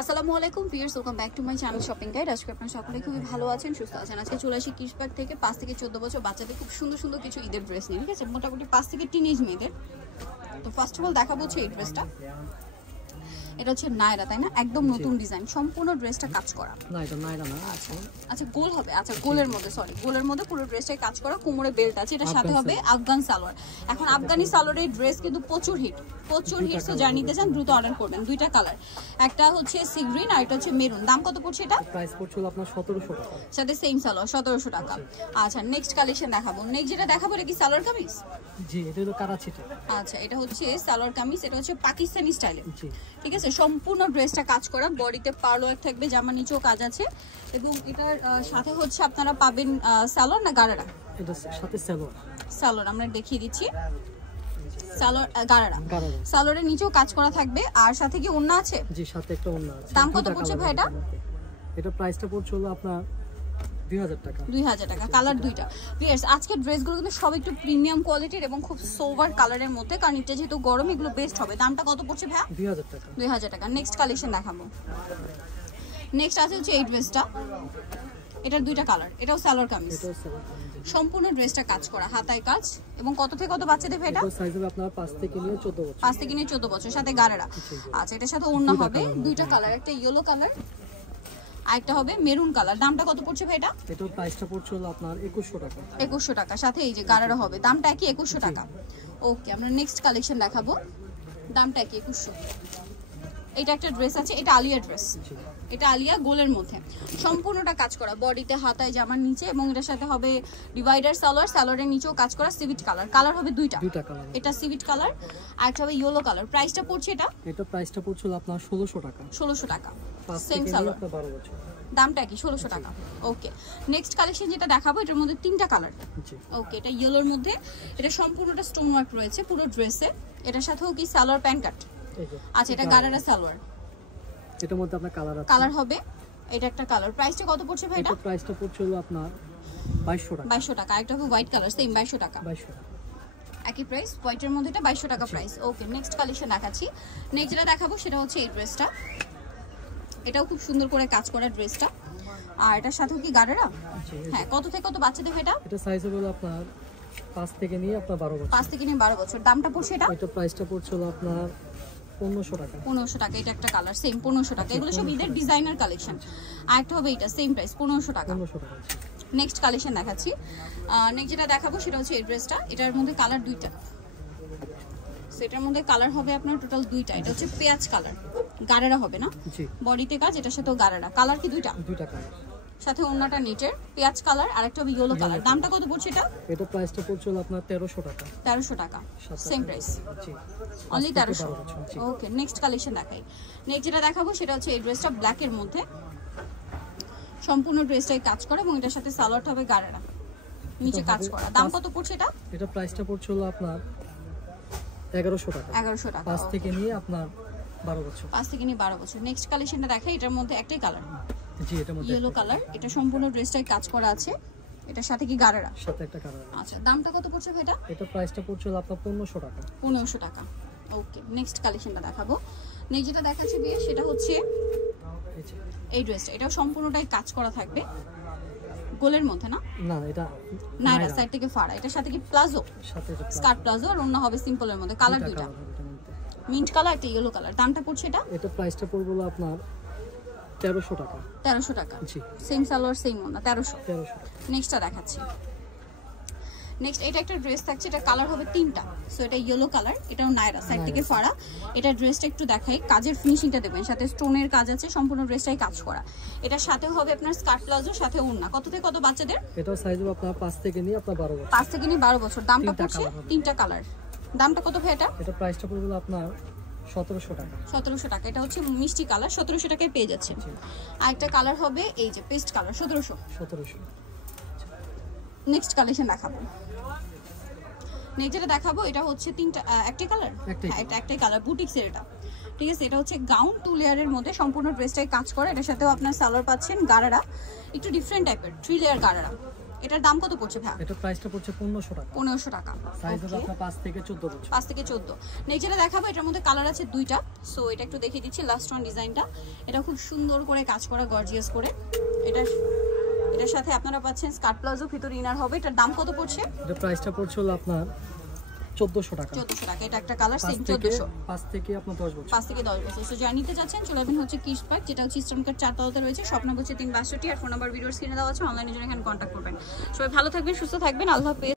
আসসালামু আলাইকুম viewers, welcome back to my channel shopping guide. আজকে আপনারা সকলে খুবই ভালো আছেন, সুস্থ আছেন। আজকে চলে আসি কিডসপার্ক থেকে 5 থেকে 14 বছর বাচ্চাদের খুব সুন্দর সুন্দর কিছু ঈদের ড্রেস নিয়ে, ঠিক আছে? মোটামুটি 5 থেকে টিনেজ মেয়েদের। তো ফার্স্ট অফ অল দেখাবো হচ্ছে এই ড্রেসটা। এটা হচ্ছে নায়রা, তাই না? একদম নতুন ডিজাইন, সম্পূর্ণ ড্রেসটা কাজ করা। না এটা নায়রা না। আচ্ছা গোল হবে, আচ্ছা গোলের মধ্যে, সরি গোলের মধ্যে পুরো ড্রেসটাই কাজ করা। কোমরে বেল্ট আছে, এটার সাথে হবে আফগান সালোয়ার। এখন আফগানি সালোয়ারের ড্রেস কিন্তু প্রচুর হিট। তো যারা নিতে চান দ্রুত অর্ডার করবেন। দুইটা কালার, একটা হচ্ছে সি গ্রিন আর এটা হচ্ছে মেরুন। দাম কত পড়ছে এটা? প্রাইস পড়ছিল আপনার 1700 টাকা, সাথে সেম সালোয়ার 1700 টাকা। আচ্ছা নেক্সট কালেকশন দেখাবো। নেক্সট যেটা দেখাবো এটা কি সালোয়ার কামিজ? জি এটা হলো কারাচিটা। আচ্ছা এটা হচ্ছে সালোয়ার কামিজ, এটা হচ্ছে পাকিস্তানি স্টাইলে, জি ঠিক আছে? সম্পূর্ণ ড্রেসটা কাজ করা, বডিতে পার্ল ওয়ার্ক থাকবে, জামা নিচেও কাজ আছে। এবং এটার সাথে হচ্ছে আপনারা পাবেন সালোয়ার না গারারা? এটা সাথে সালোয়ার। সালোয়ার আমরা দেখিয়ে দিচ্ছি, সালোয়ার গারারা। সালোয়ারের নিচেও কাজ করা থাকবে, আর সাথে কি ওড়না আছে? জি সাথে একটা ওড়না আছে। দাম কত পড়ছে ভাই এটা? এটা প্রাইসটা পড়ছে হলো আপনার 2000 টাকা। 2000 টাকা, কালার দুইটা। ভিউয়ার্স আজকের ড্রেসগুলো কিন্তু সব একটু প্রিমিয়াম কোয়ালিটির এবং খুব সোভার কালারের মধ্যে, কারণ এটা যেহেতু গরম এগুলো বেস্ট হবে। দামটা কত পড়ছে ভাই? 2000 টাকা। 2000 টাকা। নেক্সট কালেকশন দেখাবো। নেক্সট আছে হচ্ছে এই ড্রেসটা, এটার দুইটা কালার, এটাও সালোয়ার কামিজ। এটাও সালোয়ার। সম্পূর্ণ ড্রেসটা কাজ করা, হাতায় কাজ। এবং কত থেকে কত বাচ্চাদের এটা? এটা সাইজ হবে আপনার 5 থেকে নিয়ে 14 বছর। 5 থেকে নিয়ে 14 বছর, সাথে গারারা। আচ্ছা এটার সাথে ওড়না হবে, দুইটা কালার, একটা ইয়েলো কালার আর একটা হবে মেরুন কালার। দামটা কত পড়ছে ভাই এটা? এটার প্রাইসটা পড়ছে হলো আপনার 2100 টাকা। 2100 টাকা, সাথে এই যে গারারা হবে। দামটা কি 2100 টাকা? ওকে আমরা নেক্সট কালেকশন দেখাবো। দামটা কি 2100। এটা একটা ড্রেস আছে, এটা আলিয়া ড্রেস, এটা আলিয়া গোলের মধ্যে। সম্পূর্ণটা কাজ করা, বডিতে হাতায় জামার নিচে, এবং এটার সাথে হবে ডিভাইডার সালোয়ার। সালোয়ারের নিচেও কাজ করা, সিভিট কালার। কালার হবে দুইটা কালার, এটা সিভিট কালার আর একটা হবে ইয়েলো কালার। প্রাইসটা পড়ছে এটা প্রাইসটা পড়ছে আপনার 1600 টাকা। 1600 টাকা, সেম সালোয়ার। 12 বছর দামটা কি 1600 টাকা। ওকে নেক্সট কালেকশন যেটা দেখাবো, এটার মধ্যে তিনটা কালার। ওকে এটা ইয়েলোর মধ্যে, এটা সম্পূর্ণটা স্টোন ওয়ার্ক রয়েছে পুরো ড্রেসে। এটার সাথেও কি সালোয়ার প্যান্ট কাট। আচ্ছা এটা গারারা সালোয়ার, এটার মধ্যে আপনার কালার আছে, কালার হবে। এটা একটা কালার। প্রাইসটা কত পড়ছে ভাই এটা? প্রাইসটা পড়ছে হলো আপনার 2200 টাকা। 2200 টাকা। একটা হবে হোয়াইট কালার, সেম 2200 টাকা। 2200 টাকা একই প্রাইস, হোয়াইটের মধ্যে এটা 2200 টাকা প্রাইস। ওকে নেক্সট কালেকশন দেখাচ্ছি। নেক্সট যেটা দেখাবো সেটা হচ্ছে এই ড্রেসটা। এটাও খুব সুন্দর করে কাজ করা ড্রেসটা, আর এটার সাথেও কি গারারা। হ্যাঁ কত থেকে কত বাচ্চাদের এটা? এটা সাইজ হলো আপনার 5 থেকে নিয়ে আপনার 12 বছর। 5 থেকে নিয়ে 12 বছর। দামটা পড়ছে এটা? এটা প্রাইসটা পড়ছে হলো আপনার 1500 টাকা। 1500 টাকা। এটা একটা কালার, সেম 1500 টাকা। এগুলো সব ঈদের ডিজাইনার কালেকশন। আর একটা হবে এটা, সেম প্রাইস 1500 টাকা। 1500 টাকা। নেক্সট কালেকশন দেখাচ্ছি। নেক্সট যেটা দেখাবো সেটা হচ্ছে এই ড্রেসটা। এটার মধ্যে কালার দুইটা, সেটার মধ্যে কালার হবে আপনার টোটাল দুইটা। এটা হচ্ছে পেঁয়াজ কালার, গারারা হবে না? জি বডিতে কাজ, এটার সাথেও গারারা। কালার কি দুইটা? দুইটা কালার, সাথে ওন্নাটা নেটের পেঁয়াজ কালার আর একটা হবে ইয়েলো কালার। দামটা কত পড়ছে এটা? এটা প্রাইসটা পড়ছে হলো আপনার 1300 টাকা। 1300 টাকা, সেম প্রাইস, জি অনলি 1300। ওকে নেক্সট কালেকশন দেখাই। নেক্সট যেটা দেখাবো সেটা হচ্ছে এই ড্রেসটা, ব্ল্যাক এর মধ্যে। সম্পূর্ণ ড্রেসটাই কাজ করা এবং এটার সাথে সালোয়ারটা হবে গারারা, নিচে কাজ করা। দাম কত পড়ছে এটা? এটা প্রাইসটা পড়ছে হলো আপনার 1100 টাকা। 1100 টাকা। 5 থেকে নিয়ে আপনার 12 বছর। 5 থেকে নিয়ে 12 বছর। নেক্সট কালেকশনটা দেখাই। এটার মধ্যে একটাই কালার, জি এটার মধ্যে ইয়েলো কালার। এটা সম্পূর্ণ ড্রেসটাই কাজ করা আছে, এটার সাথে কি গারারা, সাথে একটা কালার। আচ্ছা দামটা কত পড়ছে ভাই এটা? এটা প্রাইসটা পড়ছে হলো আপনার 1500 টাকা। 1500 টাকা। ওকে নেক্সট কালেকশনটা দেখাবো। নেক্সট যেটা দেখাচ্ছি বিয়ে সেটা হচ্ছে এই ড্রেসটা। এটাও সম্পূর্ণটাই কাজ করা থাকবে, গোলের মধ্যে না? না এটা নাইরা সাইড থেকে ফাড়া। এটার সাথে কি প্লাজো, সাথে স্কার্ট প্লাজো, আর অন্য হবে সিম্পলের মধ্যে। কালার দুইটা, মিন্ট কালার একটা ইয়েলো কালার। দামটা পড়ছে এটা? এটা প্রাইসটা পড়বে হলো আপনার 1300 টাকা। 1300 টাকা, জি সেম সালোয়ার সেম ওনা, 1300। 1300 টাকা। নেক্সটটা দেখাচ্ছি। নেক্সট এটা একটা ড্রেস থাকছে, এটা কালার হবে তিনটা। সো এটা ইয়েলো কালার, এটাও নাইরা সাইড থেকে ফাড়া। এটা ড্রেসটা একটু দেখাই, কাজের ফিনিশিংটা দেবেন, সাথে স্টোনের কাজ আছে, সম্পূর্ণ ড্রেসটাই কাজ করা। এটার সাথে হবে আপনার স্কার্ট প্লাজো, সাথে ওড়না। কত থেকে কত বাচ্চাদের? এটাও সাইজ হবে আপনার 5 থেকে নিয়ে আপনার 12 বছর। 5 থেকে নিয়ে 12 বছর। দামটা পড়ছে তিনটা কালার। দামটা কত ভাই এটা? এটা প্রাইসটা পড়বে হলো আপনার 1700 টাকা। 1700 টাকা। এটা হচ্ছে মিষ্টি কালার, 1700 টাকায় পেয়ে যাচ্ছে। আর একটা কালার হবে এই যে পেস্ট কালার, 1700। নেক্সট কালেকশন দেখাবো। নেক্সট যেটা দেখাবো এটা হচ্ছে তিনটা, একটাই কালার। হ্যাঁ এটা একটাই কালার, বুটিক্সের এটা, ঠিক আছে? এটা হচ্ছে গাউন 2 লেয়ারের মধ্যে, সম্পূর্ণ ড্রেসটাই কাজ করে। এটার সাথেও আপনার সালোয়ার পাচ্ছেন গারারা, একটু ডিফারেন্ট টাইপের 3 লেয়ার গারারা। এটার দাম কত পড়ছে ভাই? এটা প্রাইসটা পড়ছে 1500 টাকা। 1500 টাকা। সাইজ হবে আপনার 5 থেকে 14 বছর। 5 থেকে 14। নেক্সট যেটা দেখাবো এটার মধ্যে কালার আছে দুইটা, সো এটা একটু দেখিয়ে দিচ্ছি। লাস্ট ওয়ান ডিজাইনটা, এটা খুব সুন্দর করে কাজ করা, গর্জিয়াস করে। এটার সাথে আপনারা পাচ্ছেন স্কার্ট প্লাজো, ভিতরে ইনার হবে। এটার দাম কত পড়ছে? এটা প্রাইসটা পড়ছে হলো আপনার 1400 টাকা। 1400 টাকা। এটা একটা কালার সেম 1400। 5 থেকে আপনার 10 বছর। 5 থেকে 10 বছর। সো যারা নিতে চাচ্ছেন চলে আসবেন হচ্ছে কিস পার্ক, যেটা হচ্ছে ইস্টার্ন কার্ট 4 তলাতে রয়েছে। শপ নম্বর হচ্ছে 362 আর ফোন নাম্বার ভিডিওর স্ক্রিনে দেওয়া আছে। অনলাইনে জন্য এখানে কন্ট্যাক্ট করবেন। সবাই ভালো থাকবেন, সুস্থ থাকবেন। আল্লাহ হাফেজ।